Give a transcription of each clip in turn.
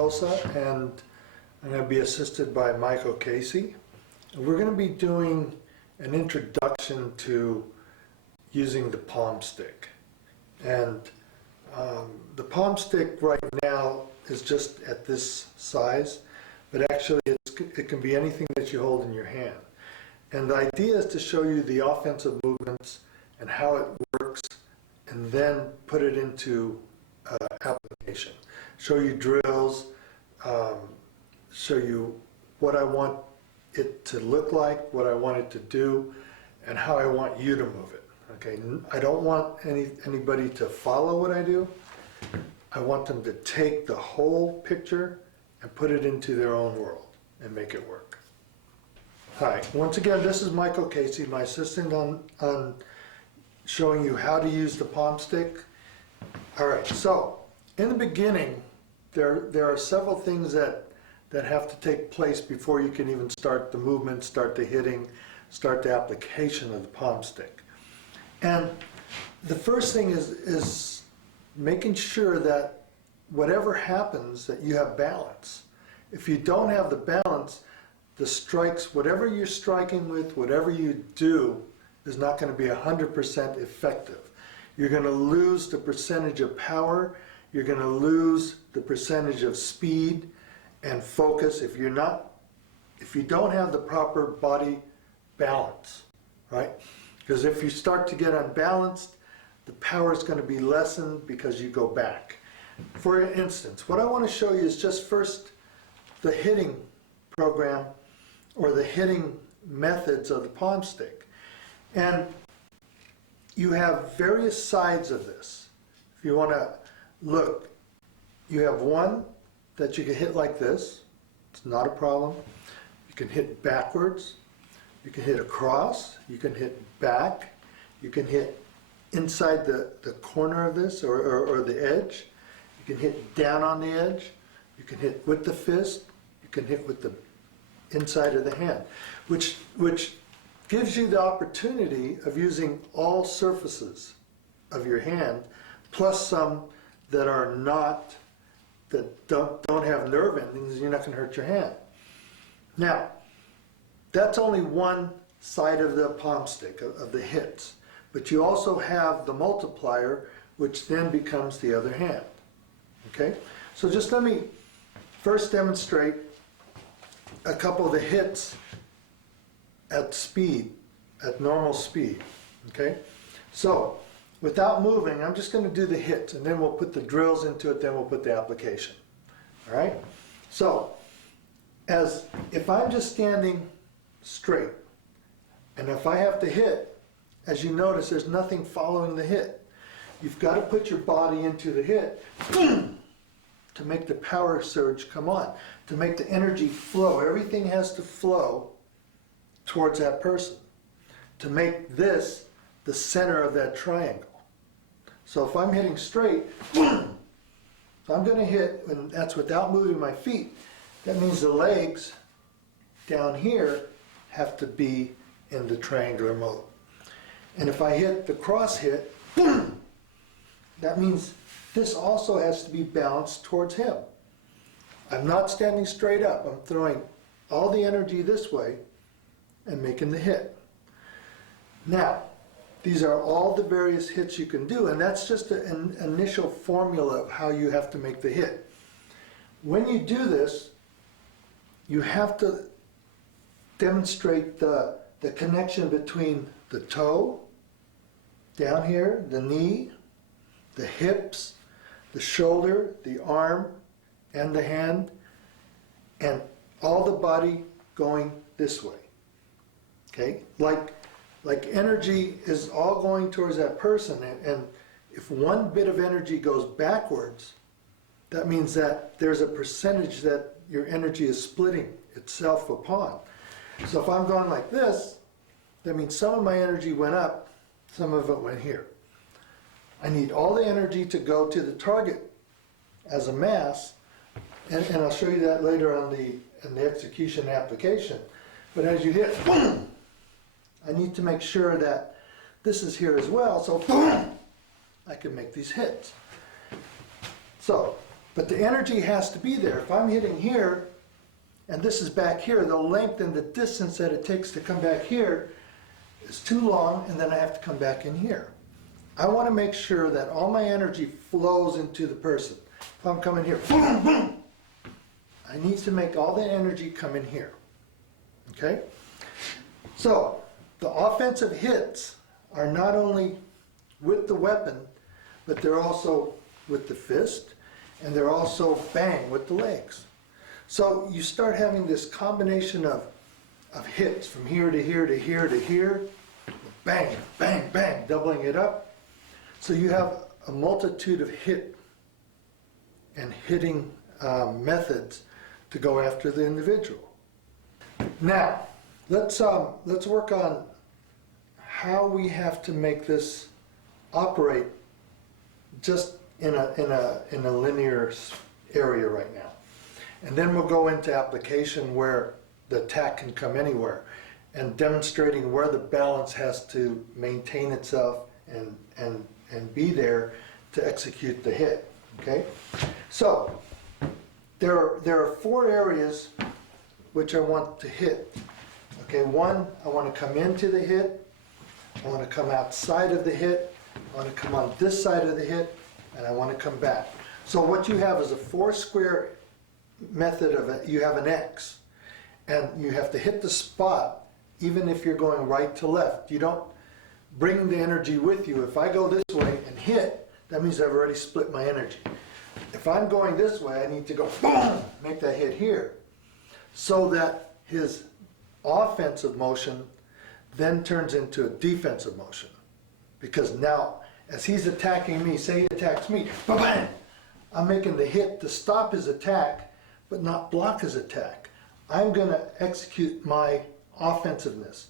Latosa, and I'm going to be assisted by Michael Casey. And we're going to be doing an introduction to using the palm stick. And the palm stick right now is just at this size, but actually it can be anything that you hold in your hand. And the idea is to show you the offensive movements and how it works, and then put it into application. Show you drills, show you what I want it to look like, what I want it to do, and how I want you to move it. Okay, I don't want anybody to follow what I do. I want them to take the whole picture and put it into their own world and make it work. Hi, once again, this is Michael Casey, my assistant on showing you how to use the palm stick. All right, so in the beginning, there are several things that have to take place before you can even start the movement, start the hitting, start the application of the palm stick. And the first thing is making sure that whatever happens, that you have balance. If you don't have the balance, the strikes, whatever you're striking with, whatever you do, is not going to be 100% effective. You're going to lose the percentage of power, you're going to lose the percentage of speed and focus if you don't have the proper body balance, right? Because if you start to get unbalanced, the power is going to be lessened because you go back. For instance, what I want to show you is just first the hitting program or the hitting methods of the palm stick. And you have various sides of this. If you want to look, you have one that you can hit like this. It's not a problem. You can hit backwards. You can hit across. You can hit back. You can hit inside the corner of this or the edge. You can hit down on the edge. You can hit with the fist. You can hit with the inside of the hand, which gives you the opportunity of using all surfaces of your hand, plus some that are not, that don't have nerve endings. You're not going to hurt your hand. Now, that's only one side of the palm stick, of the hits. But you also have the multiplier, which then becomes the other hand. Okay? So just let me first demonstrate a couple of the hits at speed, at normal speed. Okay? So, without moving, I'm just going to do the hits, and then we'll put the drills into it, then we'll put the application. All right? So, if I'm just standing straight, and if I have to hit, as you notice, there's nothing following the hit. You've got to put your body into the hit to make the power surge come on, to make the energy flow. Everything has to flow towards that person to make this the center of that triangle. So if I'm hitting straight, so I'm going to hit, and that's without moving my feet. That means the legs down here have to be in the triangular mode. And if I hit the cross hit, that means this also has to be balanced towards him. I'm not standing straight up. I'm throwing all the energy this way and making the hit. Now, these are all the various hits you can do, and that's just an initial formula of how you have to make the hit. When you do this, you have to demonstrate the connection between the toe, down here, the knee, the hips, the shoulder, the arm, and the hand, and all the body going this way. Okay? Like energy is all going towards that person, and if one bit of energy goes backwards, that means that there's a percentage that your energy is splitting itself upon. So if I'm going like this, that means some of my energy went up, some of it went here. I need all the energy to go to the target as a mass, and I'll show you that later on in the execution application. But as you hit, boom, I need to make sure that this is here as well, so boom, I can make these hits. So But the energy has to be there. If I'm hitting here, and this is back here, the length and the distance that it takes to come back here is too long, and then I have to come back in here. I want to make sure that all my energy flows into the person. If I'm coming here, boom, boom, I need to make all the energy come in here. Okay? So, the offensive hits are not only with the weapon, but they're also with the fist, and they're also bang with the legs. So you start having this combination of hits from here to here to here to here, bang, bang, bang, doubling it up. So you have a multitude of hit and hitting methods to go after the individual. Now, let's work on how we have to make this operate just in a linear area right now. And then we'll go into application where the attack can come anywhere, and demonstrating where the balance has to maintain itself and be there to execute the hit. Okay? So there are 4 areas which I want to hit. Okay, 1, I want to come into the hit, I want to come outside of the hit, I want to come on this side of the hit, and I want to come back. So what you have is a 4 square method of it. You have an X, and you have to hit the spot even if you're going right to left. You don't bring the energy with you. If I go this way and hit, that means I've already split my energy. If I'm going this way, I need to go boom, make that hit here, so that his offensive motion then turns into a defensive motion. Because now, as he's attacking me, say he attacks me, bang, I'm making the hit to stop his attack, but not block his attack. I'm going to execute my offensiveness.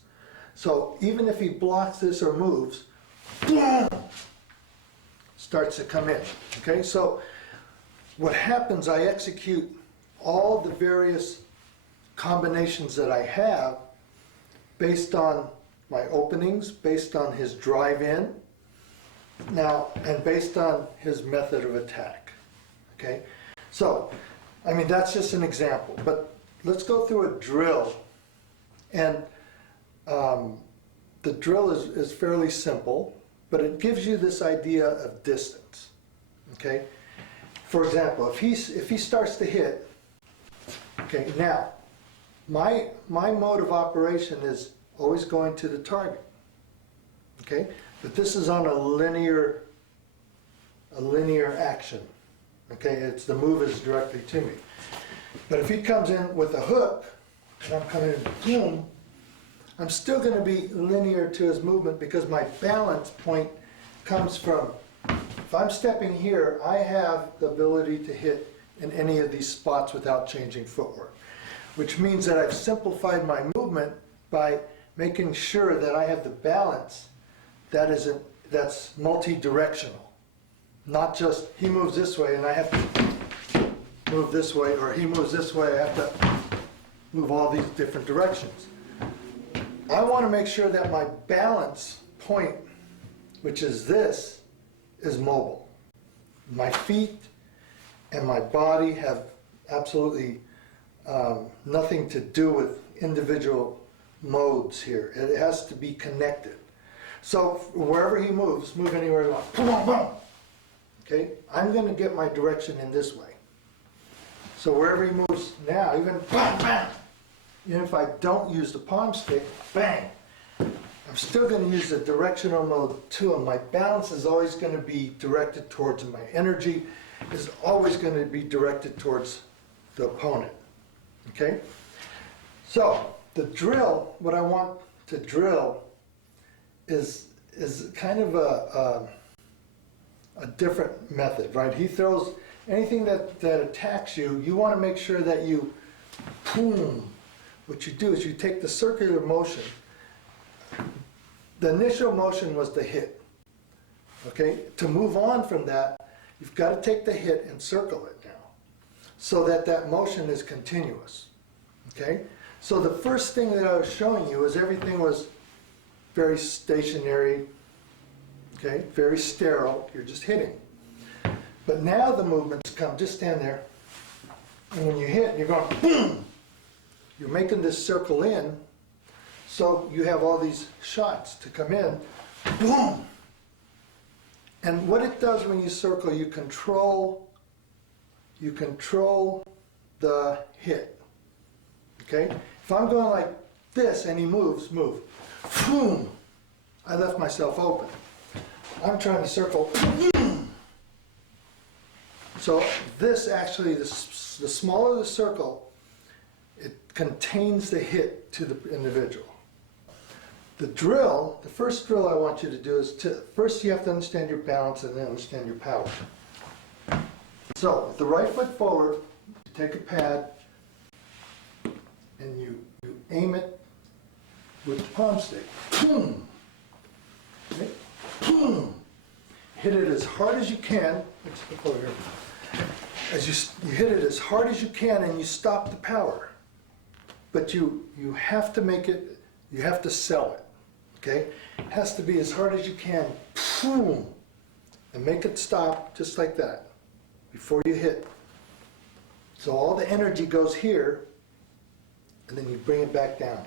So even if he blocks this or moves, boom, starts to come in. Okay, so what happens, I execute all the various combinations that I have based on my openings, based on his drive in, now, and based on his method of attack. Okay, so I mean, that's just an example, but let's go through a drill. And the drill is fairly simple, but it gives you this idea of distance. Okay? For example, if he starts to hit, okay, now, my mode of operation is always going to the target. Okay? But this is on a linear action. Okay, it's the move is directly to me. But if he comes in with a hook, and I'm coming in, boom, I'm still going to be linear to his movement because my balance point comes from, if I'm stepping here, I have the ability to hit in any of these spots without changing footwork, which means that I've simplified my movement by making sure that I have the balance that's multi-directional. Not just he moves this way and I have to move this way, or he moves this way, I have to move all these different directions. I want to make sure that my balance point, which is this, is mobile. My feet and my body have absolutely nothing to do with individual modes here. It has to be connected. So wherever he moves, move anywhere you want. Boom, boom, boom. Okay, I'm going to get my direction in this way. So wherever he moves now, even bang, bang, even if I don't use the palm stick, bang, I'm still going to use the directional mode to him. My balance is always going to be directed towards him. My energy is always going to be directed towards the opponent. Okay? So the drill, what I want to drill is kind of a different method, right? He throws anything that attacks you, you want to make sure that you, boom. What you do is you take the circular motion. The initial motion was the hit. Okay? To move on from that, you've got to take the hit and circle it now, so that that motion is continuous. Okay? So the first thing that I was showing you is everything was very stationary, okay, very sterile, you're just hitting. But now the movements come, just stand there, and when you hit, you're going boom! You're making this circle in, so you have all these shots to come in, boom! And what it does when you circle, you control the hit, okay? If I'm going like this and he moves, boom! I left myself open. I'm trying to circle, so this actually, the smaller the circle, it contains the hit to the individual. The drill, the first drill I want you to do is first you have to understand your balance and then understand your power. So, with the right foot forward, you take a pad and you aim it with the palm stick. Boom! Okay? Boom! Hit it as hard as you can. Let's go over here. As you hit it as hard as you can and you stop the power. But you have to make it, you have to sell it. Okay? It has to be as hard as you can. Boom! And make it stop just like that before you hit. So all the energy goes here and then you bring it back down.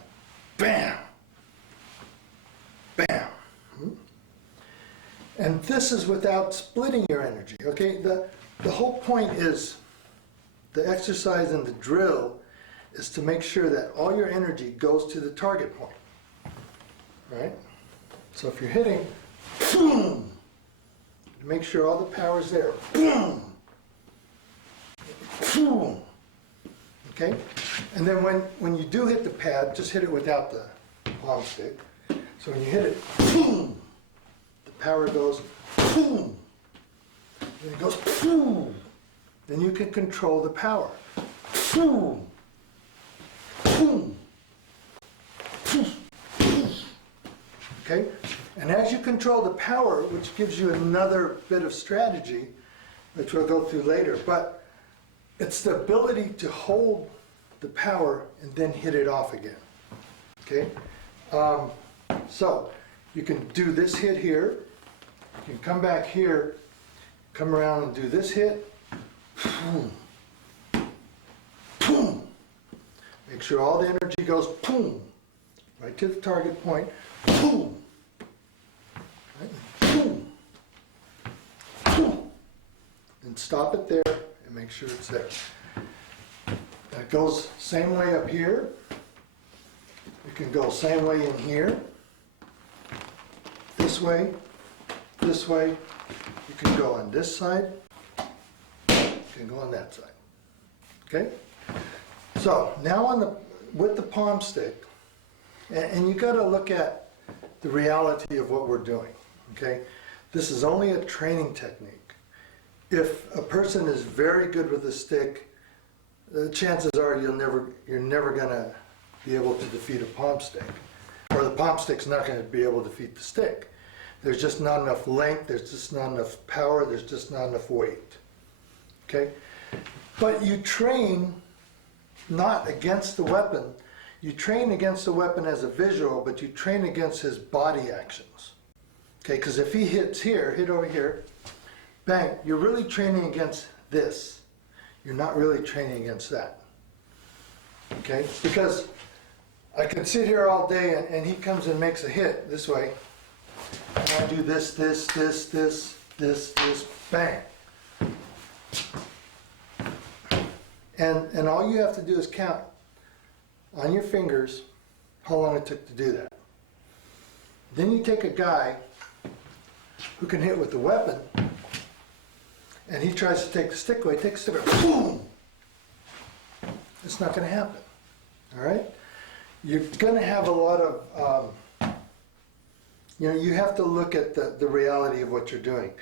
Bam! Bam! And this is without splitting your energy, okay? The whole point is, the exercise and the drill is to make sure that all your energy goes to the target point, right? So if you're hitting, boom! Make sure all the power's there, boom! Boom! Okay? And then when you do hit the pad, just hit it without the palm stick. So when you hit it, boom! Power goes boom, and it goes boom. Then you can control the power. Boom, boom, boom, boom. Okay, and as you control the power, which gives you another bit of strategy, which we'll go through later, but it's the ability to hold the power and then hit it off again. Okay, so you can do this hit here. You can come back here, come around and do this hit. Boom. Boom. Make sure all the energy goes boom. Right to the target point. Boom. Right? Boom. Boom. And stop it there and make sure it's there. That goes same way up here. It can go same way in here. This way. This way, you can go on this side, you can go on that side. Okay? So now with the palm stick, and you got to look at the reality of what we're doing. Okay? This is only a training technique. If a person is very good with the stick, the chances are you're never going to be able to defeat a palm stick, or the palm stick's not going to be able to defeat the stick. There's just not enough length, there's just not enough power, there's just not enough weight. Okay? But you train not against the weapon, you train against the weapon as a visual, but you train against his body actions. Okay, because if he hits here, hit over here, bang, you're really training against this. You're not really training against that. Okay? Because I could sit here all day and he comes and makes a hit this way. And I do this, bang. And all you have to do is count on your fingers how long it took to do that. Then you take a guy who can hit with the weapon, and he tries to take the stick away, takes the stick away, boom! It's not going to happen. All right? You're going to have a lot of... you have to look at the reality of what you're doing.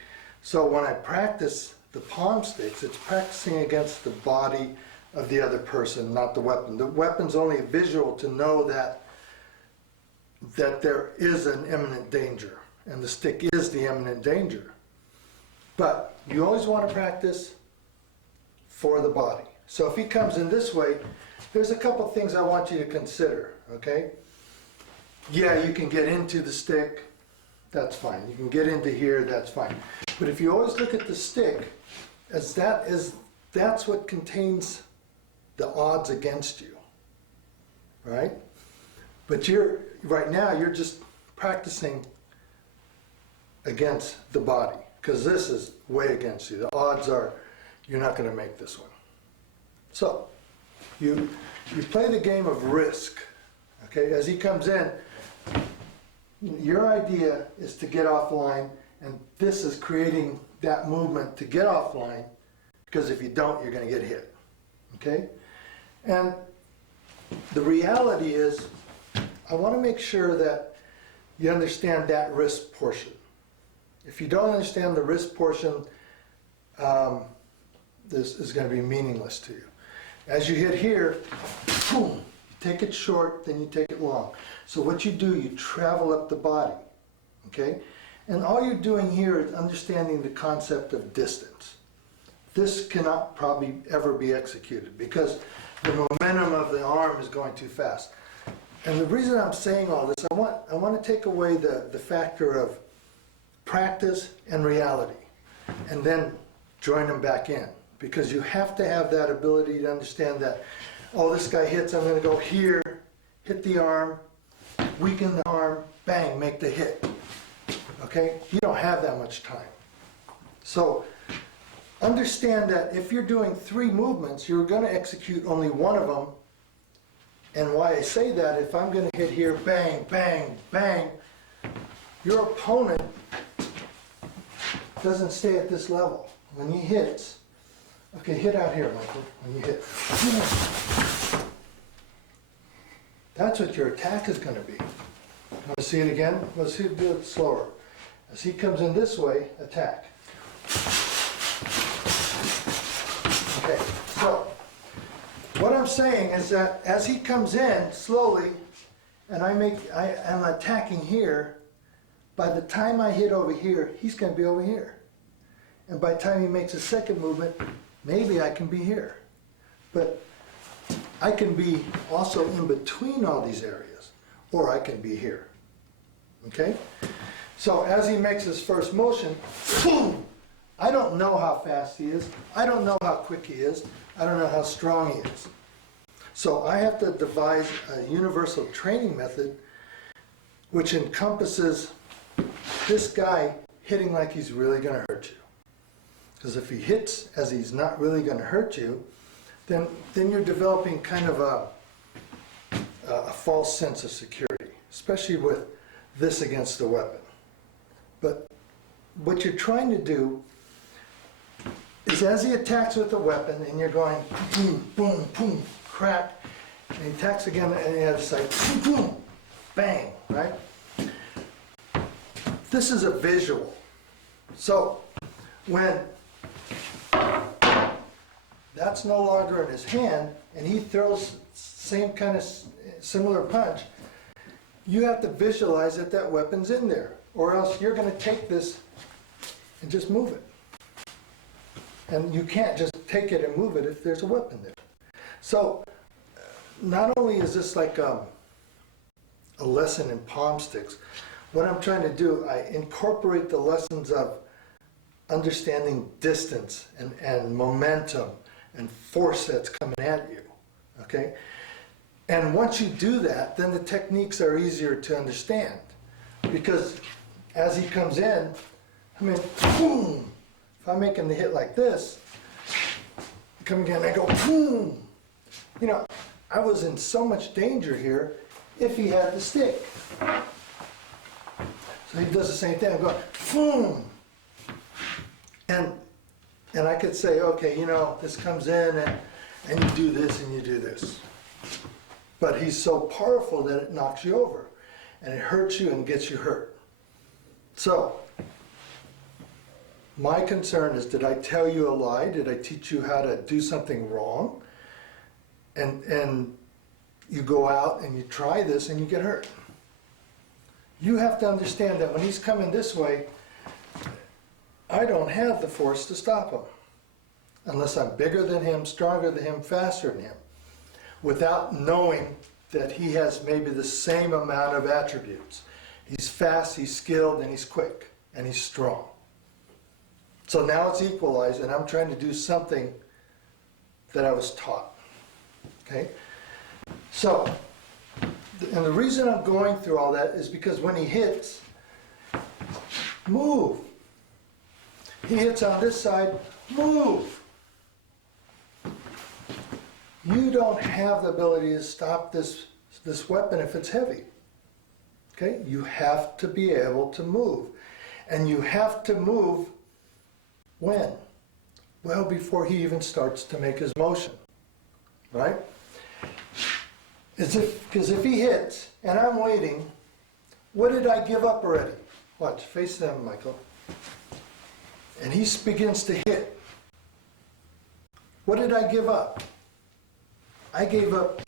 So when I practice the palm sticks, it's practicing against the body of the other person, not the weapon. The weapon's only visual to know that there is an imminent danger, and the stick is the imminent danger. But you always want to practice for the body. So if he comes in this way, there's a couple things I want you to consider, okay? Yeah, you can get into the stick, that's fine. You can get into here, that's fine. But if you always look at the stick, as that's what contains the odds against you, right? But right now you're just practicing against the body, because this is way against you. The odds are you're not going to make this one. So you play the game of risk. Okay, as he comes in, your idea is to get offline, and this is creating that movement to get offline, because if you don't, you're going to get hit. Okay? And the reality is, I want to make sure that you understand that risk portion. If you don't understand the risk portion, this is going to be meaningless to you. As you hit here, boom, you take it short, then you take it long. So what you do, you travel up the body, okay? And all you're doing here is understanding the concept of distance. This cannot probably ever be executed because the momentum of the arm is going too fast. And the reason I'm saying all this, I want to take away the factor of practice and reality, and then join them back in. Because you have to have that ability to understand that, oh, this guy hits, I'm going to go here, hit the arm, weaken the arm, bang, make the hit. Okay? You don't have that much time. So understand that if you're doing 3 movements, you're going to execute only one of them. And why I say that, if I'm going to hit here, bang, bang, bang, your opponent doesn't stay at this level. When he hits, okay, hit out here, Michael, when you hit. That's what your attack is going to be. Want to see it again? Let's see, do it slower. As he comes in this way, attack. Okay, so what I'm saying is that as he comes in slowly, and I'm attacking here, by the time I hit over here, he's going to be over here. And by the time he makes a second movement, maybe I can be here. But I can be also in between all these areas, or I can be here. Okay? So as he makes his first motion, boom! I don't know how fast he is. I don't know how quick he is. I don't know how strong he is. So I have to devise a universal training method which encompasses this guy hitting like he's really going to hurt you. Because if he hits as he's not really going to hurt you, then you're developing kind of a false sense of security, especially with this against the weapon. But what you're trying to do is as he attacks with the weapon and you're going boom, boom, boom, crack, and he attacks again and the other side, boom, boom, bang, right? This is a visual. So when that's no longer in his hand and he throws same kind of similar punch, you have to visualize that that weapon's in there, or else you're going to take this and just move it. And you can't just take it and move it if there's a weapon there. So not only is this like a lesson in palm sticks, what I'm trying to do, I incorporate the lessons of understanding distance and momentum and force that's coming at you, okay? And once you do that, then the techniques are easier to understand. Because as he comes in, I mean, boom! If I'm making the hit like this, I come again, I go, boom! You know, I was in so much danger here if he had the stick. So he does the same thing, I go, boom! And I could say, okay, you know, this comes in and you do this and you do this. But he's so powerful that it knocks you over. And it hurts you and gets you hurt. So, my concern is, did I tell you a lie? Did I teach you how to do something wrong? And you go out and you try this and you get hurt. You have to understand that when he's coming this way, I don't have the force to stop him. Unless I'm bigger than him, stronger than him, faster than him. Without knowing that he has maybe the same amount of attributes. He's fast, he's skilled, and he's quick, and he's strong. So now it's equalized, and I'm trying to do something that I was taught. Okay? So, and the reason I'm going through all that is because when he hits, move. He hits on this side, move. You don't have the ability to stop this weapon if it's heavy. Okay? You have to be able to move. And you have to move when? Well, before he even starts to make his motion. Right? Because if he hits, and I'm waiting, what did I give up already? Watch, face them, Michael. And he begins to hit. What did I give up? I gave up,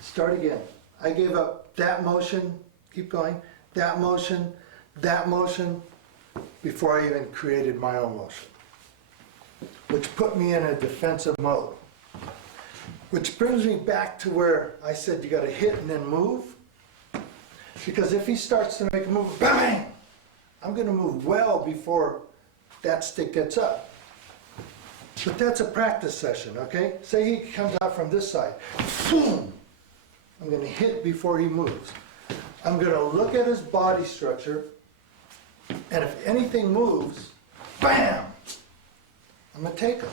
start again. I gave up that motion, keep going, that motion, before I even created my own motion. Which put me in a defensive mode. Which brings me back to where I said you got to hit and then move. Because if he starts to make a move, bang! I'm going to move well before that stick gets up. But that's a practice session, okay? Say he comes out from this side. Boom! I'm going to hit before he moves. I'm going to look at his body structure, and if anything moves, bam! I'm going to take him.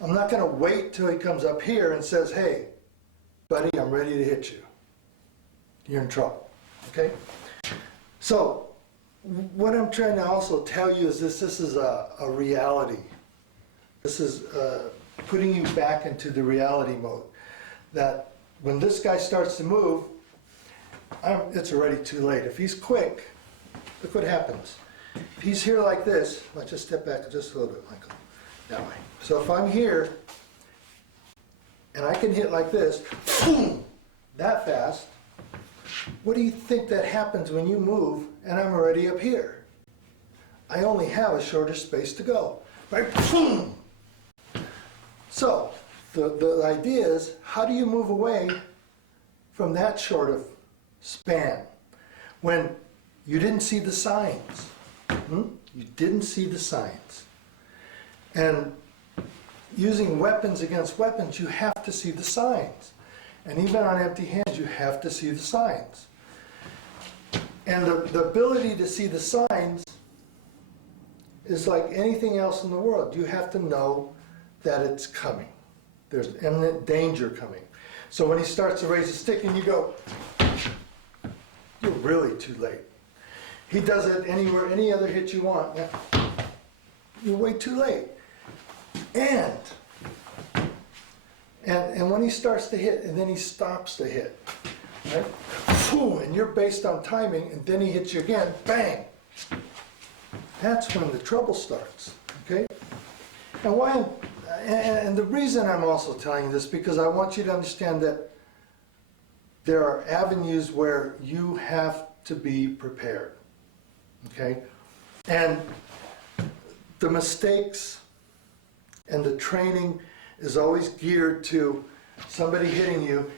I'm not going to wait till he comes up here and says, hey, buddy, I'm ready to hit you. You're in trouble, okay? So, what I'm trying to also tell you is this is a reality. This is putting you back into the reality mode. That when this guy starts to move, it's already too late. If he's quick, look what happens. If he's here like this, let's just step back just a little bit, Michael. That way. So if I'm here, and I can hit like this, boom, that fast, what do you think that happens when you move and I'm already up here? I only have a shorter space to go. Right? Boom! So, the idea is, how do you move away from that short of span when you didn't see the signs? You didn't see the signs. And using weapons against weapons, you have to see the signs. And even on empty hands, you have to see the signs. And the ability to see the signs is like anything else in the world. You have to know that it's coming. There's imminent danger coming. So when he starts to raise a stick and you go, you're really too late. He does it anywhere, any other hit you want. You're way too late. And when he starts to hit, and then he stops to hit, right? And you're based on timing, and then he hits you again, bang! That's when the trouble starts, okay? And why? And the reason I'm also telling you this, because I want you to understand that there are avenues where you have to be prepared, okay? And the mistakes and the training is always geared to somebody hitting you,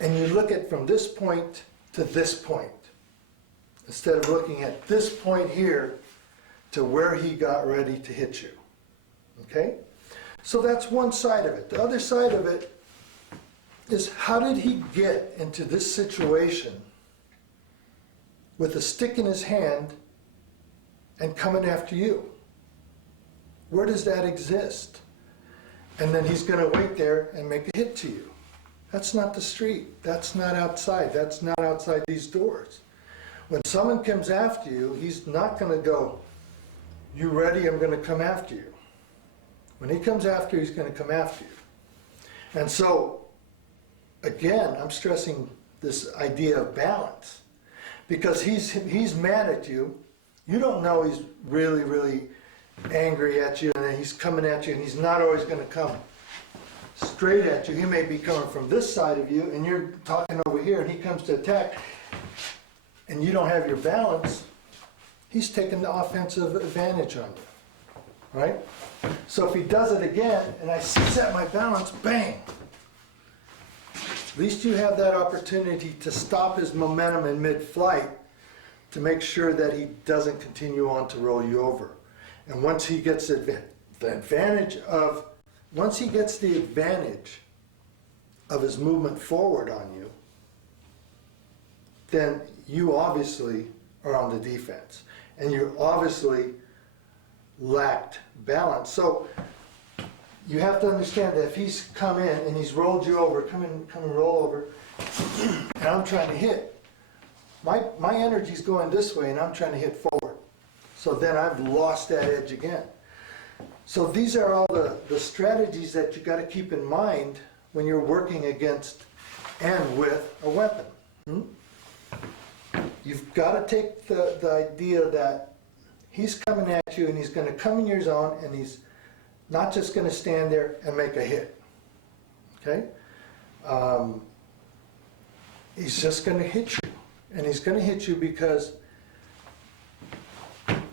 and you look at from this point to this point, instead of looking at this point here to where he got ready to hit you. Okay? So that's one side of it. The other side of it is, how did he get into this situation with a stick in his hand and coming after you? Where does that exist? And then he's going to wait there and make a hit to you. That's not the street. That's not outside. That's not outside these doors. When someone comes after you, he's not going to go, you ready? I'm going to come after you. When he comes after you, he's going to come after you. And so, again, I'm stressing this idea of balance. Because he's mad at you. You don't know he's really, really angry at you, and then he's coming at you, and he's not always going to come straight at you. He may be coming from this side of you, and you're talking over here, and he comes to attack, and you don't have your balance. He's taking the offensive advantage on you, right? So if he does it again, and I set my balance, bang! At least you have that opportunity to stop his momentum in mid-flight to make sure that he doesn't continue on to roll you over. And once he gets the advantage of his movement forward on you, then you obviously are on the defense. And you obviously lacked balance. So you have to understand that if he's come in and he's rolled you over, come and roll over, and I'm trying to hit, my energy's going this way and I'm trying to hit forward. So then I've lost that edge again. So these are all the strategies that you got to keep in mind when you're working against and with a weapon. You've got to take the idea that he's coming at you and he's going to come in your zone and he's not just going to stand there and make a hit. Okay? He's just going to hit you. And he's going to hit you because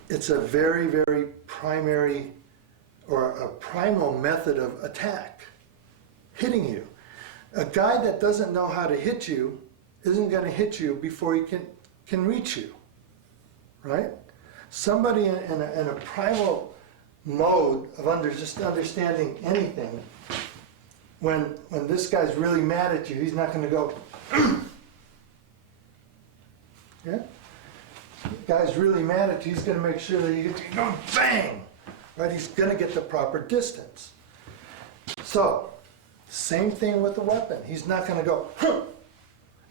it's a very, very primary or a primal method of attack, hitting you. A guy that doesn't know how to hit you isn't going to hit you before he can reach you, right? Somebody in a primal mode of just understanding anything, when this guy's really mad at you, he's not going to go, yeah? The guy's really mad at you, he's going to make sure that you go bang, right? He's going to get the proper distance. So, same thing with the weapon. He's not going to go,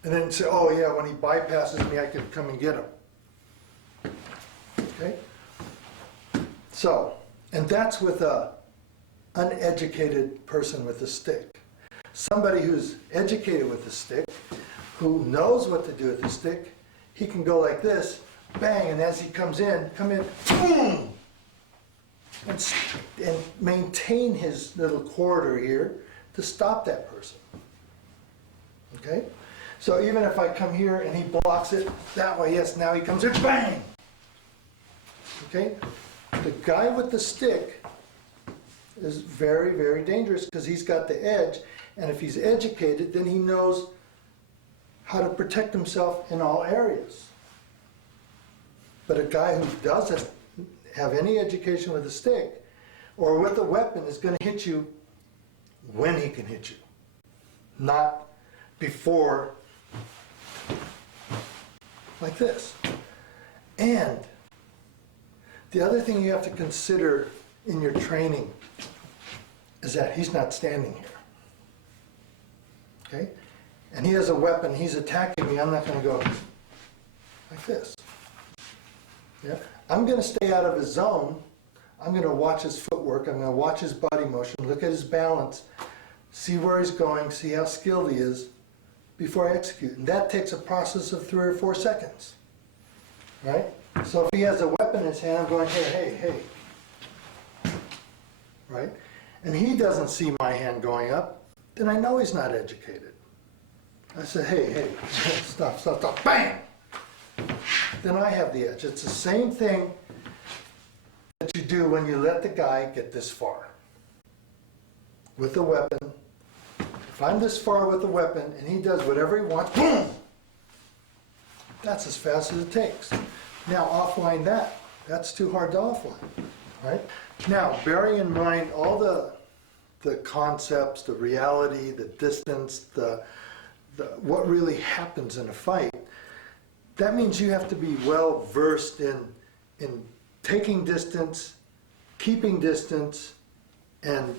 and then say, oh yeah, when he bypasses me, I can come and get him. Okay? So, and that's with a uneducated person with a stick. Somebody who's educated with a stick, who knows what to do with the stick, he can go like this, bang, and as he come in, boom, and maintain his little corridor here to stop that person. Okay? So even if I come here and he blocks it that way, yes, now he comes in, bang! Okay? The guy with the stick is very, very dangerous because he's got the edge, and if he's educated, then he knows how to protect himself in all areas. But a guy who doesn't have any education with a stick or with a weapon is going to hit you when he can hit you, not before, like this. And the other thing you have to consider in your training is that he's not standing here. Okay? And he has a weapon, he's attacking me, I'm not going to go like this. Yeah? I'm going to stay out of his zone. I'm going to watch his footwork, I'm going to watch his body motion, look at his balance, see where he's going, see how skilled he is before I execute. And that takes a process of 3 or 4 seconds. Right? So if he has a weapon in his hand, I'm going, hey. Right? And he doesn't see my hand going up, then I know he's not educated. I said, hey, stop, bang! Then I have the edge. It's the same thing that you do when you let the guy get this far with a weapon. If I'm this far with a weapon and he does whatever he wants, boom! That's as fast as it takes. Now offline that's too hard to offline, right? Now, bearing in mind all the concepts, the reality, the distance, what really happens in a fight, that means you have to be well versed in taking distance, keeping distance, and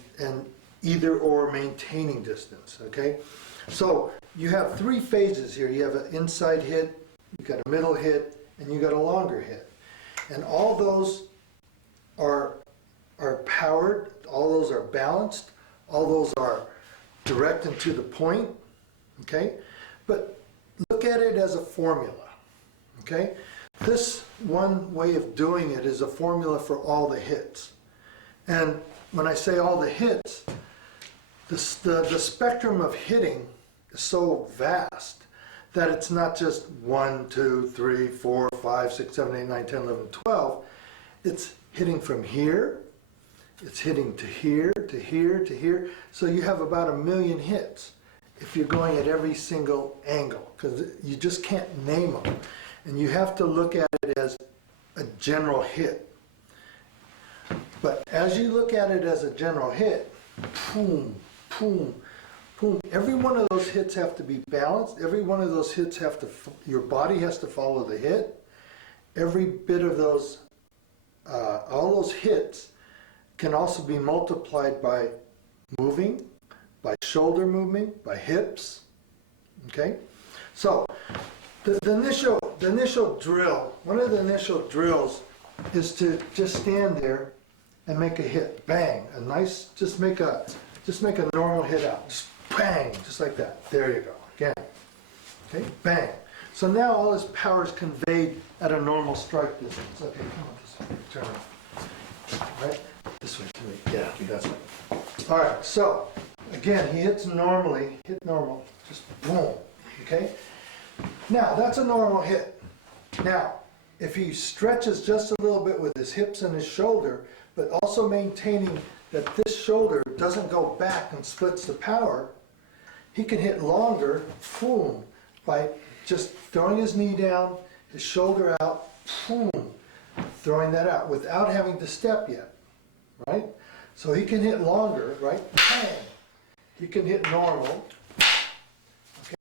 either or maintaining distance, okay? So you have 3 phases here. You have an inside hit, you've got a middle hit, and you got a longer hit. And all those are powered, all those are balanced, all those are direct and to the point, okay? But look at it as a formula, okay? This one way of doing it is a formula for all the hits. And when I say all the hits, the spectrum of hitting is so vast that it's not just 1, 2, 3, 4, 5, 6, 7, 8, 9, 10, 11, 12. It's hitting from here, it's hitting to here, to here, to here. So you have about 1 million hits if you're going at every single angle, because you just can't name them. And you have to look at it as a general hit. But as you look at it as a general hit, boom, boom, boom, every one of those hits have to be balanced. Every one of those hits have to, your body has to follow the hit. Every bit of those, all those hits can also be multiplied by moving, by shoulder movement, by hips, okay? So the initial drill, one of the initial drills is to just stand there and make a hit, bang, a nice, just make a normal hit out, just bang, just like that. There you go, again, okay, bang. So now all his power is conveyed at a normal strike distance. Okay, come on this way, turn around, right? This way to me, yeah, that's right. All right, so again, he hits normally, hit normal, just boom, okay? Now, that's a normal hit. Now, if he stretches just a little bit with his hips and his shoulder, but also maintaining that this shoulder doesn't go back and splits the power, he can hit longer, boom, by just throwing his knee down, his shoulder out, boom, throwing that out without having to step yet, right? So he can hit longer, right? Bang. He can hit normal,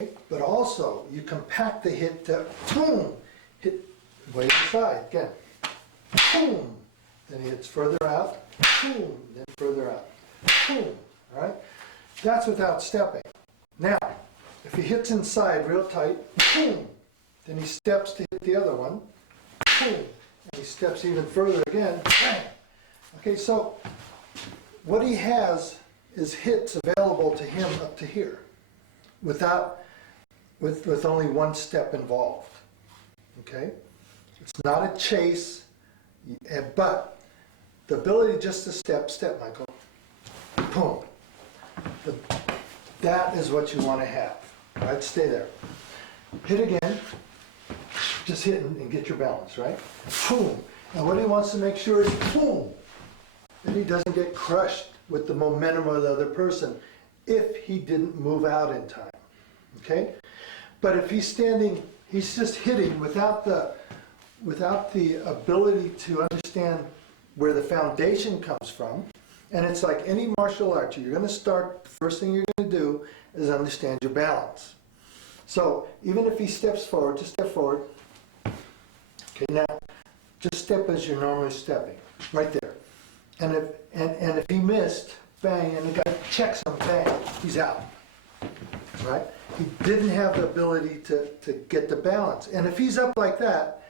okay? But also, you compact the hit to boom, hit way to the side, again, boom. Then he hits further out, boom, then further out, boom, all right? That's without stepping. Now, if he hits inside real tight, boom, then he steps to hit the other one, boom, and he steps even further again, bang. Okay, so what he has is hits available to him up to here, with only one step involved, okay? It's not a chase, but the ability just to step, Michael, boom. That is what you want to have, right? Stay there. Hit again, just hit and get your balance, right? Boom. And what he wants to make sure is boom, that he doesn't get crushed with the momentum of the other person if he didn't move out in time, okay? But if he's standing, he's just hitting without the ability to understand where the foundation comes from. And it's like any martial art, you're going to start, the first thing you're going to do is understand your balance. So even if he steps forward, just step forward. Okay, now just step as you're normally stepping, right there. And if he missed, bang, and the guy checks him, bang, he's out, right? He didn't have the ability to get the balance. And if he's up like that,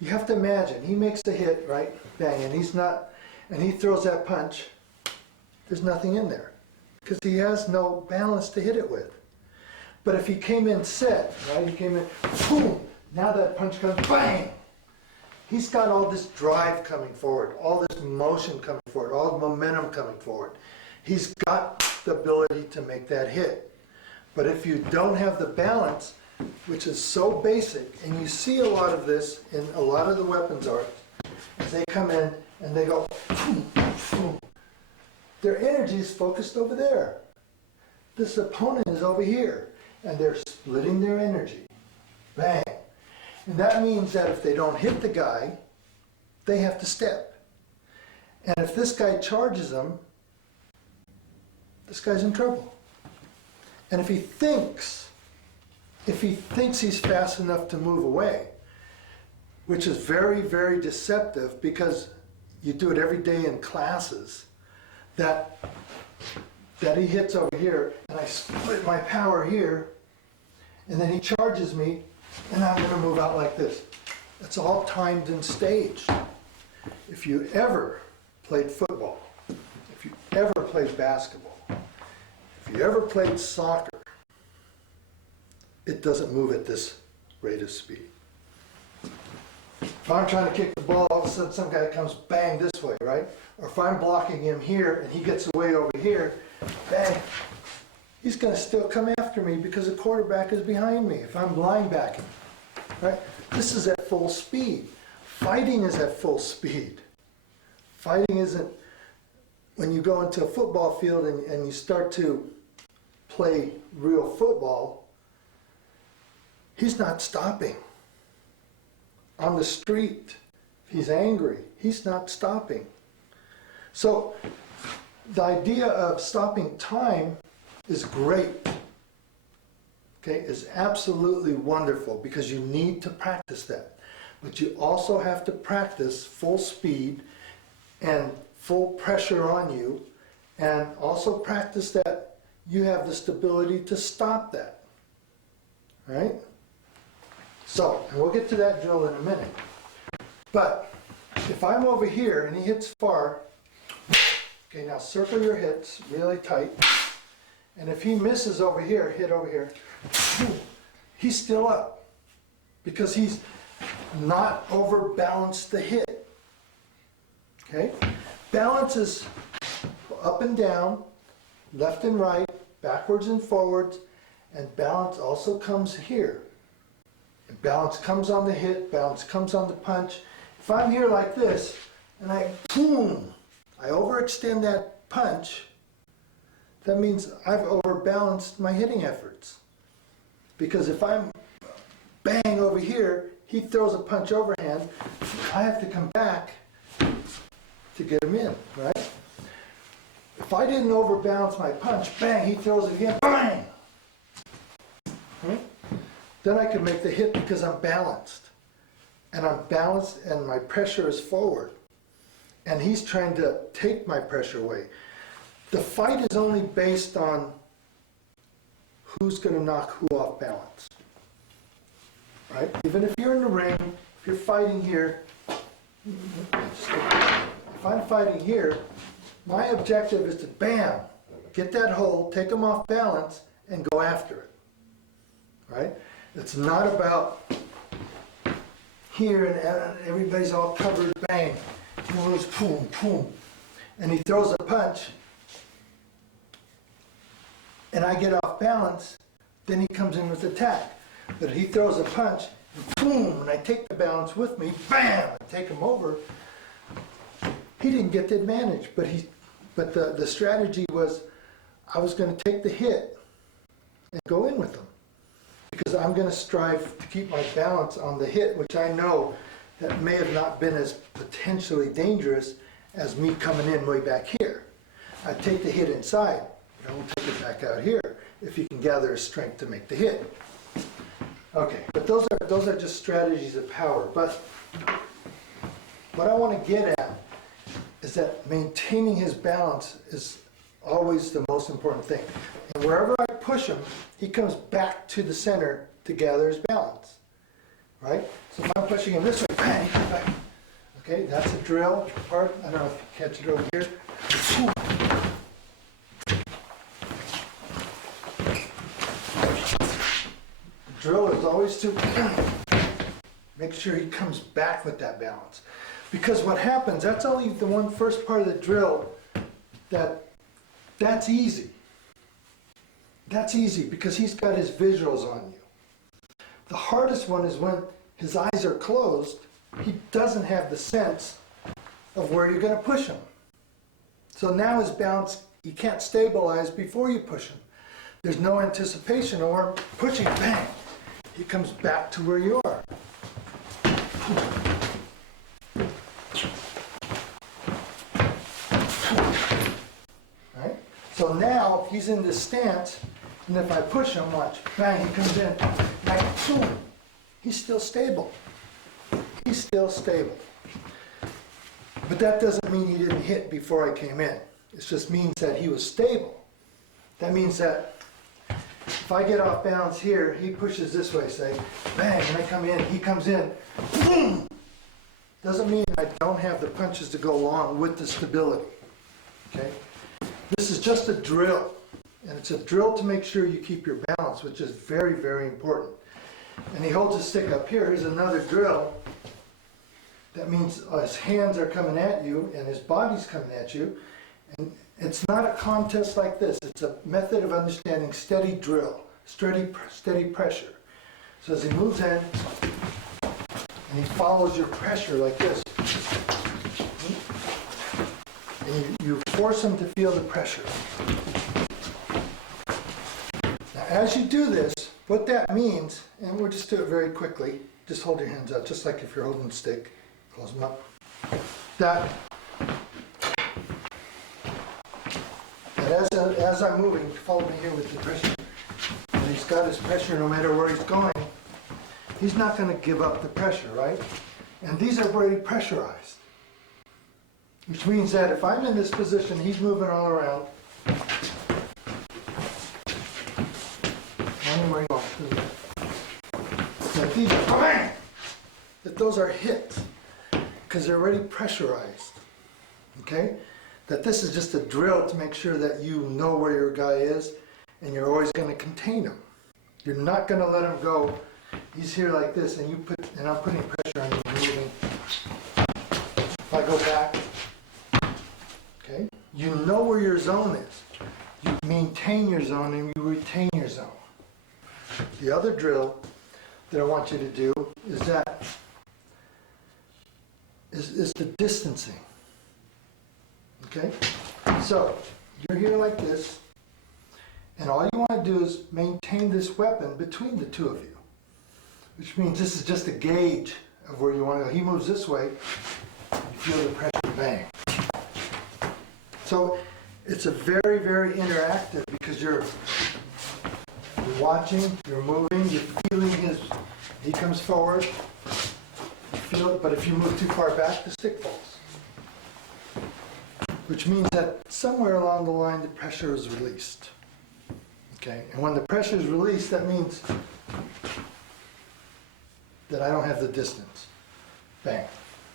you have to imagine, he makes the hit, right, bang, and he's not, and he throws that punch, there's nothing in there, because he has no balance to hit it with. But if he came in set, right, he came in, boom, now that punch comes, bang, he's got all this drive coming forward, all this motion coming forward, all the momentum coming forward. He's got the ability to make that hit. But if you don't have the balance, which is so basic, and you see a lot of this in a lot of the weapons arts, as they come in and they go, boom, boom. Their energy is focused over there. This opponent is over here, and they're splitting their energy. Bang. And that means that if they don't hit the guy, they have to step. And if this guy charges them, this guy's in trouble. And if he thinks he's fast enough to move away, which is very, very deceptive because you do it every day in classes, that he hits over here and I split my power here, and then he charges me and I'm going to move out like this. It's all timed and staged. If you ever played football, if you ever played basketball, if you ever played soccer, it doesn't move at this rate of speed. If I'm trying to kick the ball, all of a sudden some guy comes bang this way, right? Or if I'm blocking him here and he gets away over here, bang, he's going to still come after me because the quarterback is behind me if I'm linebacking, right? This is at full speed. Fighting is at full speed. Fighting isn't, when you go into a football field and you start to play real football, he's not stopping. On the street, he's angry. He's not stopping. So the idea of stopping time is great. Okay, is absolutely wonderful because you need to practice that. But you also have to practice full speed and full pressure on you, and also practice that you have the stability to stop that. Right? So, and we'll get to that drill in a minute. But if I'm over here and he hits far, okay, now circle your hits really tight. And if he misses over here, hit over here, he's still up because he's not overbalanced the hit. Okay? Balance is up and down, left and right, backwards and forwards, and balance also comes here. And balance comes on the hit, balance comes on the punch. If I'm here like this, and I overextend that punch, that means I've overbalanced my hitting efforts. Because if I'm bang over here, he throws a punch overhand, I have to come back to get him in, right? If I didn't overbalance my punch, bang, he throws it again, bang! Right? Then I can make the hit because I'm balanced. And I'm balanced and my pressure is forward. And he's trying to take my pressure away. The fight is only based on who's going to knock who off balance. Right? Even if you're in the ring, if you're fighting here, if I'm fighting here, my objective is to bam, get that hold, take them off balance, and go after it. Right? It's not about here and everybody's all covered, bang, he goes boom, boom, and he throws a punch, and I get off balance, then he comes in with attack. But if he throws a punch, boom, and I take the balance with me, bam, I take him over, he didn't get the advantage, but the strategy was I was going to take the hit and go in with him. Because I'm going to strive to keep my balance on the hit, which I know that may have not been as potentially dangerous as me coming in way back here. I take the hit inside, but I won't take it back out here if he can gather his strength to make the hit. Okay, but those are just strategies of power. But what I want to get at is that maintaining his balance is always the most important thing. And wherever I push him, he comes back to the center to gather his balance. Right? So if I'm pushing him this way, bang, he comes back. Okay, that's a drill part. I don't know if you catch it over here. The drill is always to make sure he comes back with that balance. Because what happens, that's only the first part of the drill that's easy. That's easy because he's got his visuals on you. The hardest one is when his eyes are closed, he doesn't have the sense of where you're going to push him. So now his balance, you can't stabilize before you push him. There's no anticipation or pushing, bang, he comes back to where you are. Right? So now he's in this stance, and if I push him, watch, bang, he comes in, bang, boom, he's still stable. He's still stable. But that doesn't mean he didn't hit before I came in. It just means that he was stable. That means that if I get off balance here, he pushes this way, say, bang, and I come in, he comes in, boom! Doesn't mean I don't have the punches to go along with the stability. Okay? This is just a drill. And it's a drill to make sure you keep your balance, which is very, very important. And he holds his stick up here. Here's another drill. That means his hands are coming at you and his body's coming at you. And it's not a contest like this. It's a method of understanding steady drill, steady pressure. So as he moves in, and he follows your pressure like this. And you force him to feel the pressure. Now as you do this, what that means, and we'll just do it very quickly, just hold your hands out, just like if you're holding a stick. Close them up. That as I'm moving, follow me here with the pressure. And he's got his pressure no matter where he's going. He's not going to give up the pressure, right? And these are already pressurized. Which means that if I'm in this position, he's moving all around. Anywhere you want. That these are, that those are hits because they're already pressurized. Okay? That this is just a drill to make sure that you know where your guy is and you're always going to contain him. You're not going to let him go. He's here like this and I'm putting pressure on you and moving. If I go back, okay? You know where your zone is. You maintain your zone and you retain your zone. The other drill that I want you to do is the distancing. Okay? So, you're here like this, and all you want to do is maintain this weapon between the two of you. Which means this is just a gauge of where you want to go. He moves this way, you feel the pressure, bang. So, it's a very, very interactive because you're watching, you're moving, you're feeling he comes forward, you feel it, but if you move too far back, the stick falls. Which means that somewhere along the line the pressure is released. Okay, and when the pressure is released, that means that I don't have the distance. Bang.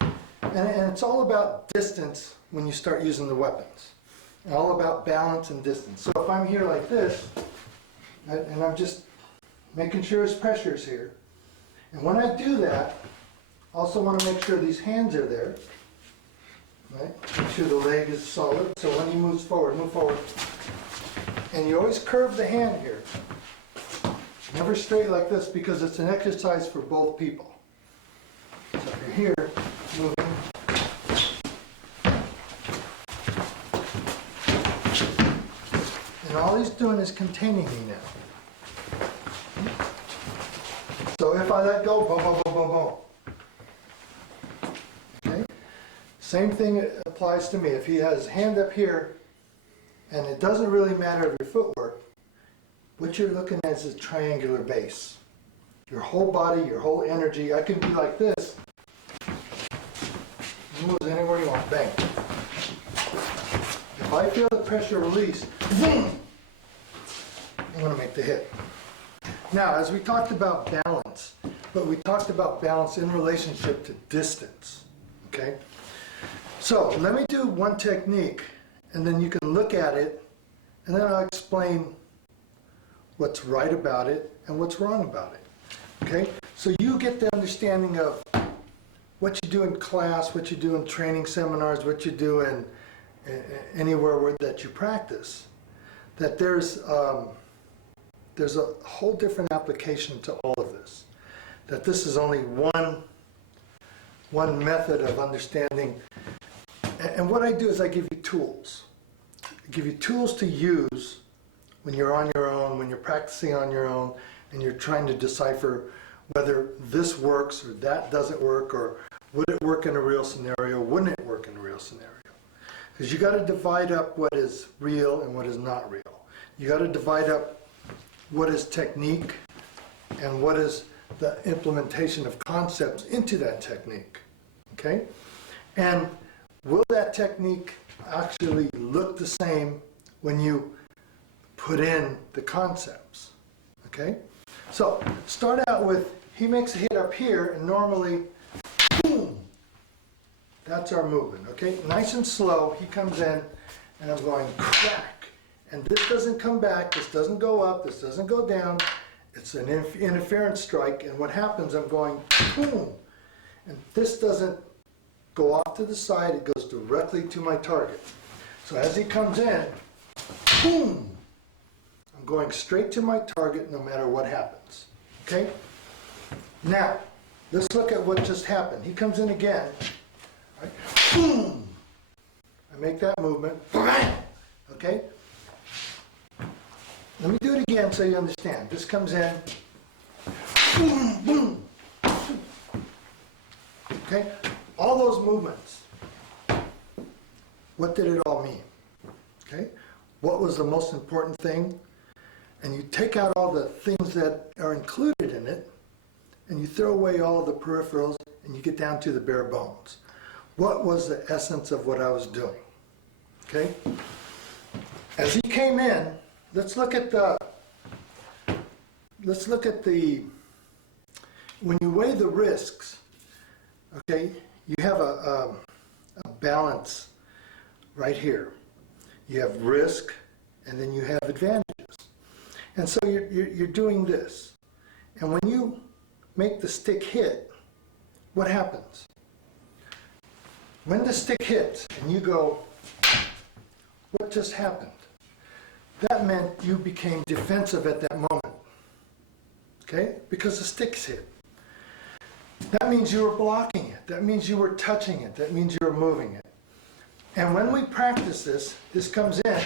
And it's all about distance when you start using the weapons. All about balance and distance. So if I'm here like this, and I'm just making sure his pressure is here. And when I do that, I also want to make sure these hands are there. Right? Make sure the leg is solid. So when he moves forward, move forward. And you always curve the hand here. Never straight like this because it's an exercise for both people. So if you're here, moving. And all he's doing is containing me now. So if I let go, boom, boom, boom, boom, boom. Okay? Same thing applies to me. If he has his hand up here, and it doesn't really matter of your footwork, what you're looking at is a triangular base. Your whole body, your whole energy. I can be like this. Move anywhere you want. Bang. If I feel the pressure release, boom, I'm going to make the hit. Now, as we talked about balance, but we talked about balance in relationship to distance. Okay? So, let me do one technique, and then you can look at it, and then I'll explain what's right about it and what's wrong about it. Okay? So you get the understanding of what you do in class, what you do in training seminars, what you do in anywhere that you practice. That there's a whole different application to all of this. That this is only one method of understanding. And what I do is I give you tools. I give you tools to use when you're on your own, when you're practicing on your own, and you're trying to decipher whether this works or that doesn't work, or would it work in a real scenario, wouldn't it work in a real scenario? Because you got to divide up what is real and what is not real. You got to divide up what is technique and what is the implementation of concepts into that technique. Okay? And will that technique actually look the same when you put in the concepts? Okay? So, start out with, he makes a hit up here, and normally, boom, that's our movement, okay? Nice and slow, he comes in, and I'm going crack. And this doesn't come back, this doesn't go up, this doesn't go down. It's an interference strike, and what happens, I'm going boom. And this doesn't go off to the side, it goes directly to my target. So as he comes in, boom, I'm going straight to my target no matter what happens. Okay? Now, let's look at what just happened. He comes in again. Right? Boom! I make that movement. Okay? Let me do it again so you understand. This comes in. Boom! Boom! Okay? All those movements. What did it all mean? Okay? what was the most important thing, and you take out all the things that are included in it, and you throw away all of the peripherals, and you get down to the bare bones. What was the essence of what I was doing? Okay? As he came in, let's look at the, when you weigh the risks, okay, you have a balance right here. You have risk, and then you have advantages. And so you're doing this. And when you make the stick hit, what happens? When the stick hits and you go, what just happened? That meant you became defensive at that moment. Okay? Because the stick's hit. That means you were blocking it. That means you were touching it. That means you were moving it. And when we practice this, this comes in,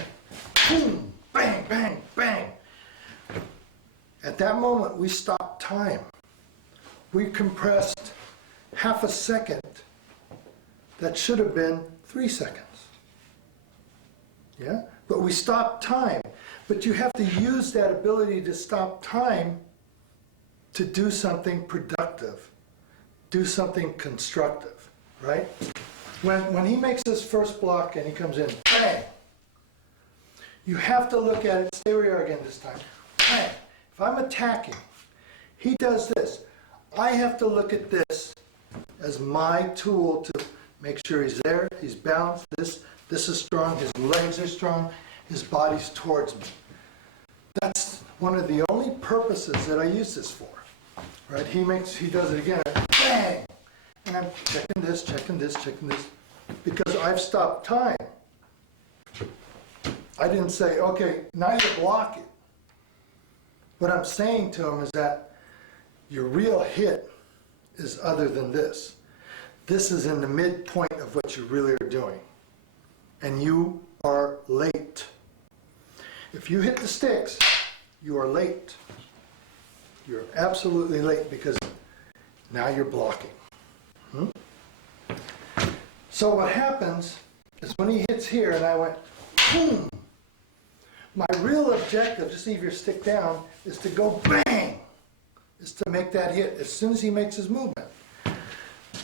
boom, bang, bang, bang. At that moment, we stop time. We compressed half a second that should have been 3 seconds. Yeah? But we stop time. But you have to use that ability to stop time to do something productive, do something constructive, right? When he makes his first block and he comes in, bang, you have to look at it, stay where you are again this time, bang. If I'm attacking, he does this. I have to look at this as my tool to make sure he's there, he's balanced, this is strong, his legs are strong, his body's towards me. That's one of the only purposes that I use this for. Right? He does it again, bang! And I'm checking this, because I've stopped time. I didn't say, okay, now you block it. What I'm saying to him is that your real hit is other than this. This is in the midpoint of what you really are doing. And you are late. If you hit the sticks, you are late. You're absolutely late because now you're blocking. So what happens is when he hits here and I went, boom, my real objective, just leave your stick down, is to go bang, is to make that hit as soon as he makes his movement.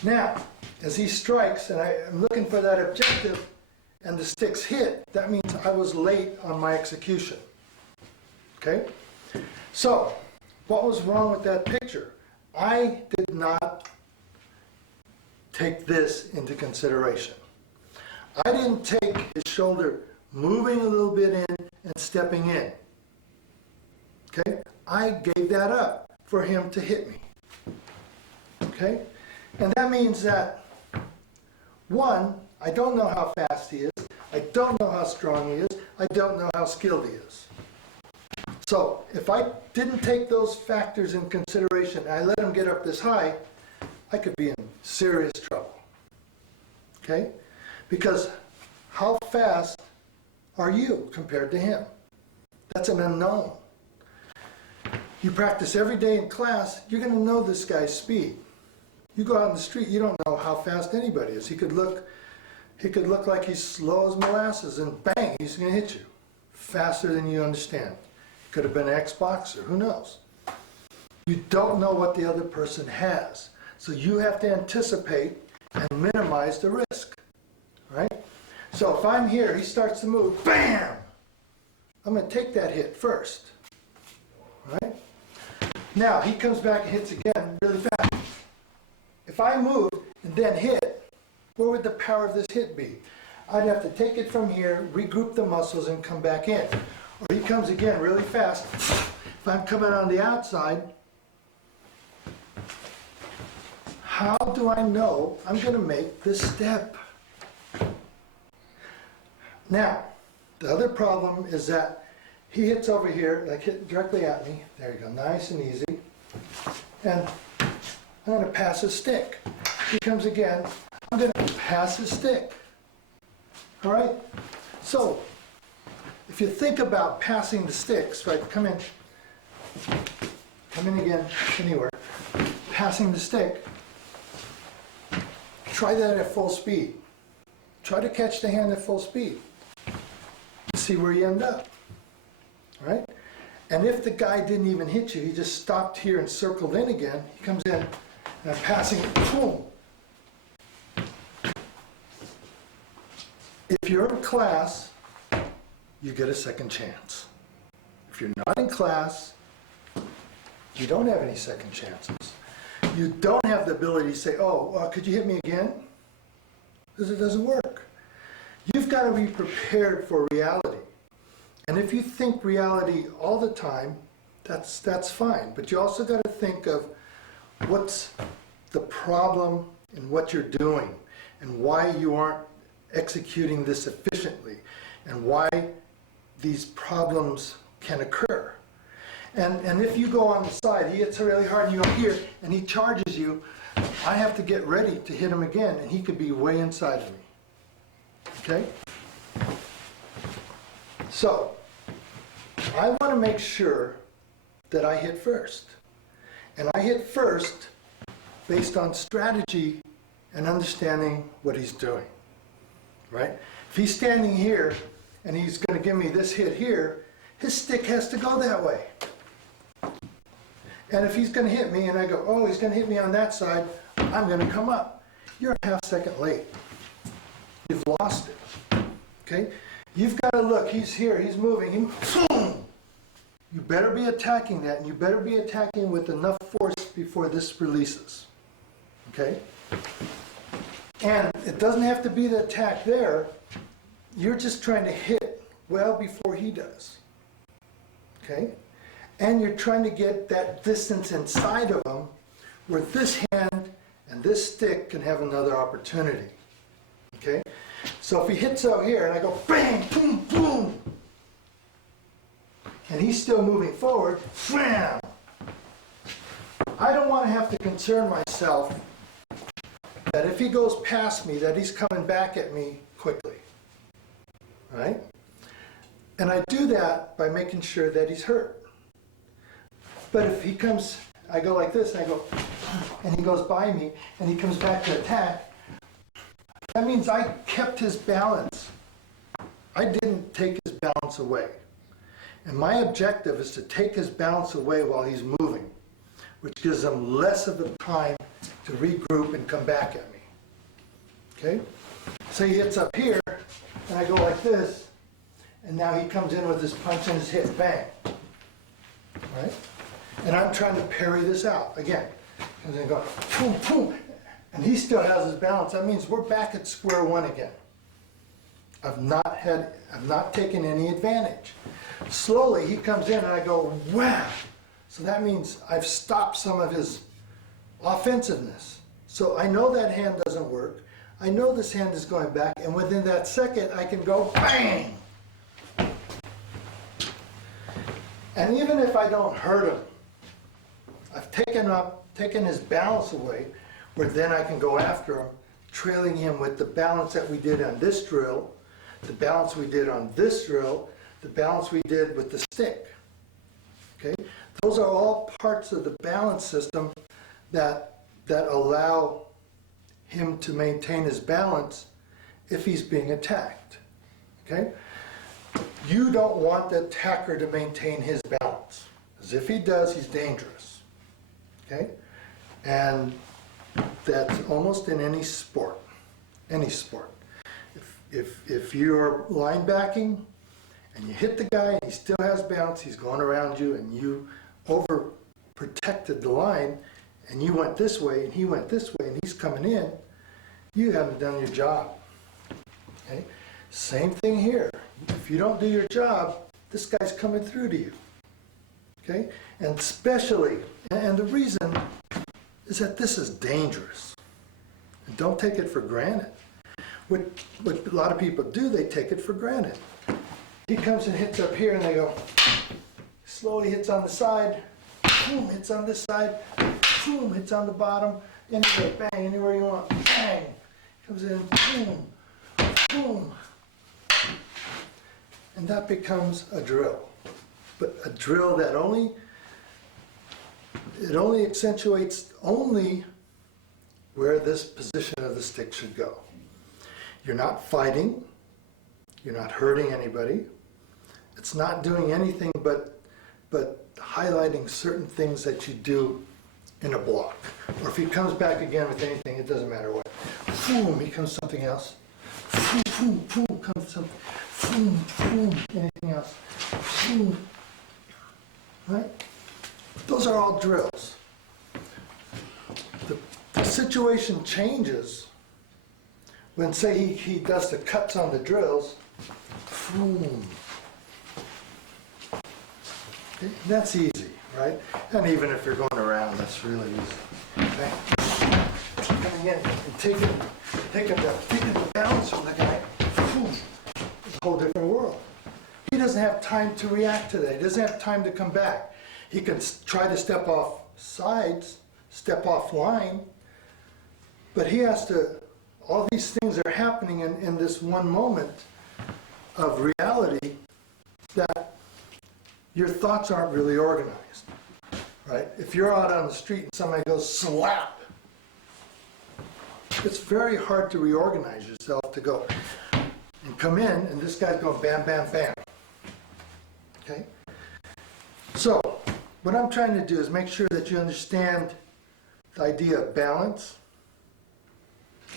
Now, as he strikes and I'm looking for that objective and the stick's hit, that means I was late on my execution. Okay? So, what was wrong with that picture? I did not take this into consideration. I didn't take his shoulder moving a little bit in and stepping in. Okay? I gave that up for him to hit me. Okay? And that means that, one, I don't know how fast he is, I don't know how strong he is, I don't know how skilled he is. So, if I didn't take those factors in consideration, and I let him get up this high, I could be in serious trouble. Okay? Because how fast are you compared to him? That's an unknown. You practice every day in class, you're going to know this guy's speed. You go out in the street, you don't know how fast anybody is. He could look like he's slow as molasses, and bang, he's going to hit you faster than you understand. Could have been an ex-boxer, who knows? You don't know what the other person has. So you have to anticipate and minimize the risk, right? So if I'm here, he starts to move, bam! I'm going to take that hit first, right? Now, he comes back and hits again really fast. If I move and then hit, what would the power of this hit be? I'd have to take it from here, regroup the muscles, and come back in. Or he comes again really fast. If I'm coming on the outside, how do I know I'm going to make this step? Now, the other problem is that he hits over here, like hit directly at me. There you go, nice and easy. And I'm going to pass his stick. He comes again, I'm going to pass his stick. All right? So, if you think about passing the sticks, right, come in again, anywhere, passing the stick, try that at full speed. Try to catch the hand at full speed. see where you end up, right? And if the guy didn't even hit you, he just stopped here and circled in again, he comes in, and I'm passing it, boom. If you're in class, you get a second chance. If you're not in class, you don't have any second chances. You don't have the ability to say, oh, could you hit me again? Because it doesn't work. You've got to be prepared for reality. And if you think reality all the time, that's fine. But you also got to think of what's the problem in what you're doing and why you aren't executing this efficiently and why these problems can occur. And if you go on the side, he hits really hard and you go here and he charges you, I have to get ready to hit him again and he could be way inside of me. Okay? So, I want to make sure that I hit first. And I hit first based on strategy and understanding what he's doing. Right? If he's standing here and he's going to give me this hit here, his stick has to go that way. And if he's going to hit me and I go, oh, he's going to hit me on that side, I'm going to come up. You're a half second late. You've lost it. Okay? You've got to look. He's here. He's moving. You better be attacking that, and you better be attacking with enough force before this releases. Okay? And it doesn't have to be the attack there. You're just trying to hit well before he does. Okay? And you're trying to get that distance inside of him where this hand and this stick can have another opportunity. Okay? So if he hits out here and I go bang, boom, boom, and he's still moving forward, wham! I don't want to have to concern myself that if he goes past me, that he's coming back at me quickly. Right? And I do that by making sure that he's hurt. But if he comes, I go like this, and I go, and he goes by me, and he comes back to attack, that means I kept his balance. I didn't take his balance away. And my objective is to take his balance away while he's moving, which gives him less of a time to regroup and come back at me. Okay? So he hits up here, and I go like this, and now he comes in with his punch and his hit, bang. Right? And I'm trying to parry this out again. And then go, boom, boom, and he still has his balance. That means we're back at square one again. I've not taken any advantage. Slowly he comes in and I go, wham! So that means I've stopped some of his offensiveness. So I know that hand doesn't work. I know this hand is going back, and within that second I can go bang! And even if I don't hurt him, I've taken his balance away, where then I can go after him, trailing him with the balance that we did on this drill, the balance we did on this drill, the balance we did with the stick. Okay? Those are all parts of the balance system that allow him to maintain his balance if he's being attacked. Okay? You don't want the attacker to maintain his balance, because if he does, he's dangerous. Okay? And that's almost in any sport. Any sport. If you're linebacking and you hit the guy and he still has balance, he's going around you, and you over protected the line, and you went this way and he went this way and he's coming in, you haven't done your job. Okay? Same thing here. If you don't do your job, this guy's coming through to you. Okay? And especially, and the reason is that this is dangerous. And don't take it for granted. What a lot of people do, they take it for granted. He comes and hits up here and they go, slowly hits on the side, boom, hits on this side, boom, hits on the bottom, anywhere, bang, anywhere you want, bang. Comes in, boom, boom. And that becomes a drill. But a drill that only accentuates only where this position of the stick should go. You're not fighting, you're not hurting anybody, It's not doing anything but highlighting certain things that you do in a block. Or if he comes back again with anything, it doesn't matter what. Boom, he comes something else. Boom, boom, boom, comes something. Boom, boom, anything else. Boom. Right? Those are all drills. The situation changes when, say, he does the cuts on the drills. Boom. Okay? That's easy, right? And even if you're going around, that's really easy. Okay? Coming in and taking the balance from the guy. Boom. It's a whole different world. He doesn't have time to react to that. He doesn't have time to come back. He can try to step off sides, step off line, but he has to, all these things are happening in this one moment of reality that your thoughts aren't really organized, right? If you're out on the street and somebody goes slap, it's very hard to reorganize yourself to go and come in, and this guy's going bam, bam, bam. Okay? So, what I'm trying to do is make sure that you understand the idea of balance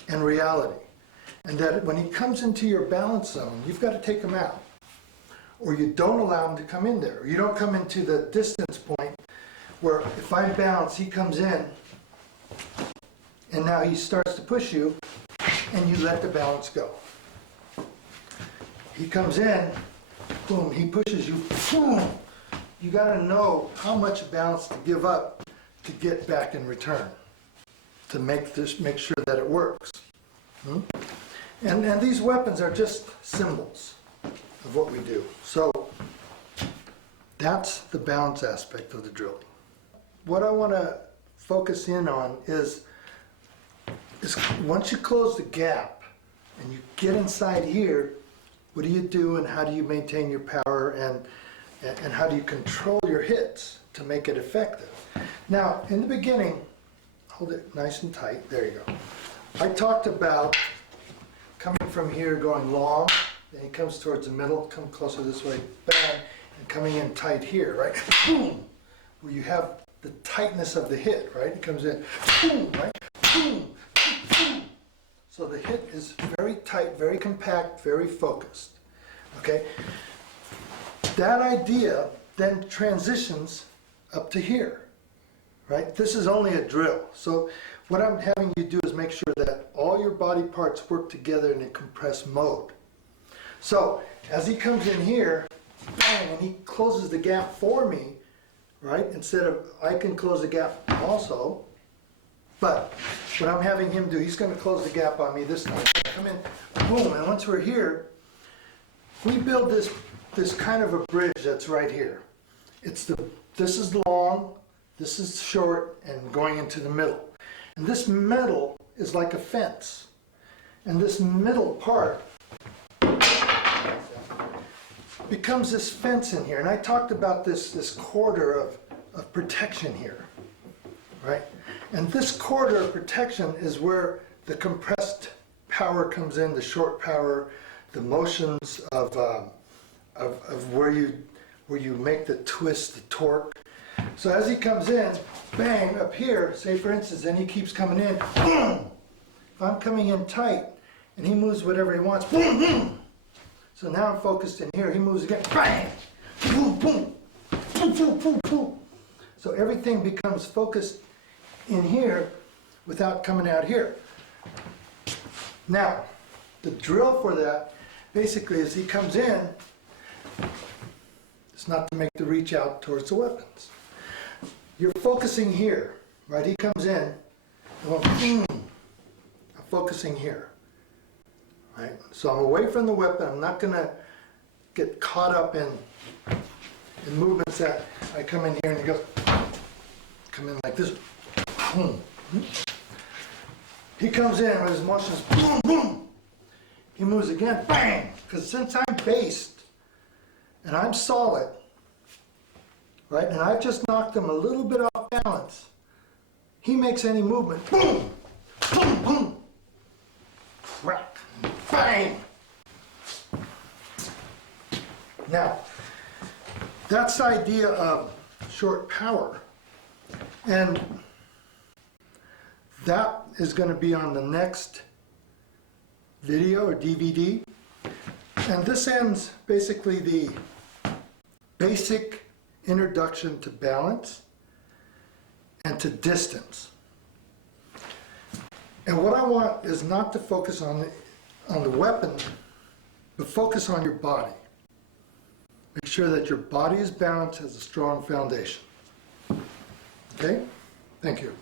and reality. And that when he comes into your balance zone, you've got to take him out. Or you don't allow him to come in there. Or you don't come into the distance point where if I'm balanced, he comes in, and now he starts to push you, and you let the balance go. He comes in, boom, he pushes you, boom. You got to know how much balance to give up to get back in return, to make sure that it works. And these weapons are just symbols of what we do. So that's the balance aspect of the drilling. What I want to focus in on is once you close the gap and you get inside here, what do you do and how do you maintain your power and how do you control your hits to make it effective? Now, in the beginning, hold it nice and tight, there you go. I talked about coming from here, going long, then he comes towards the middle, come closer this way, bang, and coming in tight here, right? Boom! Where you have the tightness of the hit, right? It comes in, boom, right? Boom, boom. So the hit is very tight, very compact, very focused, okay? That idea then transitions up to here, right? This is only a drill. So what I'm having you do is make sure that all your body parts work together in a compressed mode. So as he comes in here, bang, and he closes the gap for me, right? Instead of I can close the gap also, but what I'm having him do, he's going to close the gap on me this time. Come in, boom, and once we're here, we build this kind of a bridge that's right here. This is long, this is short, and going into the middle. And this middle is like a fence. And this middle part becomes this fence in here. And I talked about this corridor of protection here, right? And this corridor of protection is where the compressed power comes in, the short power, the motions of where you make the twist, the torque. So as he comes in, bang, up here, say for instance, and he keeps coming in, boom! If I'm coming in tight, and he moves whatever he wants, boom, boom! So now I'm focused in here, he moves again, bang! Boom, boom! Boom, boom, boom, boom! So everything becomes focused in here without coming out here. Now, the drill for that, basically, as he comes in, it's not to make the reach out towards the weapons. You're focusing here, right? He comes in, and I'm focusing here, right? So I'm away from the weapon. I'm not going to get caught up in movements that I come in here and he goes, come in like this. Boom. He comes in with his motions, boom, boom. He moves again, bang. Because since I'm based and I'm solid, right, and I've just knocked him a little bit off balance, he makes any movement, boom, boom, boom, crack, bang. Now, that's the idea of short power. And that is going to be on the next video or DVD. And this ends basically the basic introduction to balance and to distance. And what I want is not to focus on the weapon, but focus on your body. Make sure that your body is balanced, has a strong foundation. Okay? Thank you.